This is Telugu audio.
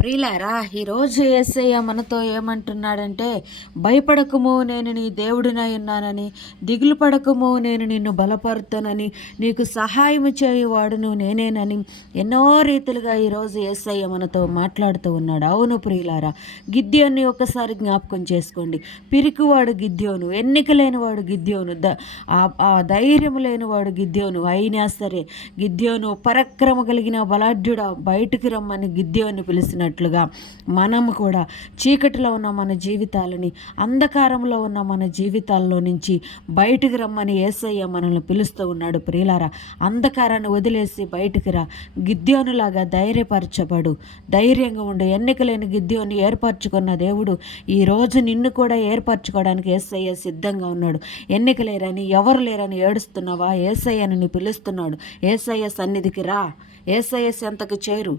ప్రియులారా, ఈరోజు యేసయ్య మనతో ఏమంటున్నాడంటే, భయపడకము, నేను నీ దేవుడినై ఉన్నానని, దిగులు పడకము, నేను నిన్ను బలపరుతానని, నీకు సహాయము చేయువాడును నేనేనని ఎన్నో రీతులుగా ఈరోజు యేసయ్య మనతో మాట్లాడుతూ ఉన్నాడు. అవును ప్రియులారా, గిద్యోన్ని ఒక్కసారి జ్ఞాపకం చేసుకోండి. పిరికివాడు గిద్యోను, ఎన్నిక లేనివాడు గిద్యోను, ఆ ధైర్యం లేనివాడు గిద్యోను. అయినా సరే గిద్యోను పరక్రమ కలిగిన బలాఢ్యుడా, బయటికి రమ్మని గిద్యోన్ని పిలిచినట్లుగా మనము కూడా చీకటిలో ఉన్న మన జీవితాలని, అంధకారంలో ఉన్న మన జీవితాల్లో నుంచి బయటికి రమ్మని యేసయ్య మనల్ని పిలుస్తూ ఉన్నాడు. ప్రియులారా, అంధకారాన్ని వదిలేసి బయటికి రా. గిద్యోనులాగా ధైర్యపరచబడు, ధైర్యంగా ఉండు. ఎన్నిక లేని గిద్యోన్ని ఏర్పరచుకున్న దేవుడు ఈరోజు నిన్ను కూడా ఏర్పరచుకోవడానికి యేసయ్య సిద్ధంగా ఉన్నాడు. ఎన్నిక లేరని, ఎవరు లేరని ఏడుస్తున్నావా? యేసయ్యని పిలుస్తున్నాడు. యేసయ్య సన్నిధికి రా, యేసయ్య చెంతకు చేరు.